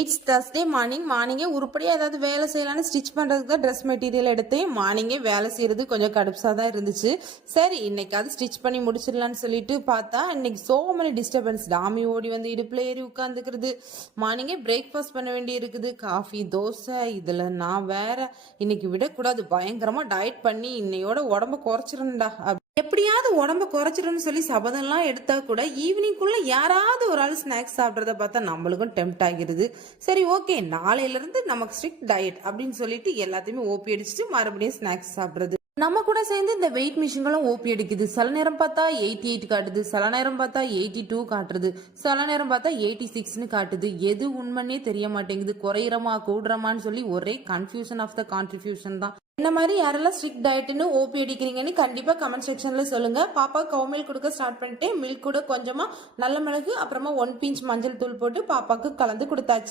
It's Thursday மார்னிங்கே உருப்படியாக ஏதாவது வேலை செய்யலான்னு ஸ்டிச் பண்ணுறதுக்கு தான் ட்ரெஸ் மெட்டீரியல் எடுத்தேன். மார்னிங்கே வேலை செய்கிறது கொஞ்சம் கடுப்ஸாக தான் இருந்துச்சு. சரி இன்னைக்காவது ஸ்டிச் பண்ணி முடிச்சிடலான்னு சொல்லிட்டு பார்த்தா இன்னைக்கு சோ மெனி டிஸ்டர்பன்ஸ். டாமி ஓடி வந்து இடுப்பில் ஏறி உட்காந்துக்கிறது. மார்னிங்கே பிரேக்ஃபாஸ்ட் பண்ண வேண்டி இருக்குது. காஃபி தோசை. இதில் நான் வேற இன்னைக்கு விடக்கூடாது, பயங்கரமாக டயட் பண்ணி இன்னையோட உடம்ப குறைச்சிருந்தா. எப்படியாவது உடம்ப குறைச்சிடும்னு சொல்லி சபதம்லாம் எடுத்தா கூட ஈவினிங்குள்ள யாராவது ஒரு ஆள் ஸ்நாக்ஸ் சாப்பிட்றத பார்த்தா நம்மளுக்கும் டெம்ட் ஆகிருது. சரி ஓகே, நாளையிலிருந்து நமக்கு ஸ்ட்ரிக்ட் டயட் அப்படின்னு சொல்லிட்டு எல்லாத்தையுமே ஓபி அடிச்சுட்டு மறுபடியும் ஸ்நாக்ஸ் சாப்பிட்றது. நம்ம கூட சேர்ந்து இந்த வெயிட் மிஷின்களும் ஓபி அடிக்குது. சில நேரம் பார்த்தா 88 காட்டுது, சில நேரம் பார்த்தா 82 காட்டுறது, சில நேரம் பார்த்தா 86ன்னு காட்டுது. எது உண்மைன்னே தெரிய மாட்டேங்குது. குறையிறமா கூடுறமான்னு சொல்லி ஒரே கன்ஃபியூஷன் ஆஃப் த கான்ட்ரிபியூஷன் தான். இந்த மாதிரி யாரெல்லாம் ஸ்ட்ரிக்ட் டயட்னு ஓபி அடிக்கிறீங்கன்னு கண்டிப்பா கமெண்ட் செக்ஷன்ல சொல்லுங்க. பாப்பா கவுமில் கொடுக்க ஸ்டார்ட் பண்ணிட்டு மில்க் கூட கொஞ்சமா நல்ல மிளகு அப்புறமா 1 பிஞ்ச் மஞ்சள் தூள் போட்டு பாப்பாக்கு கலந்து கொடுத்தாச்சு.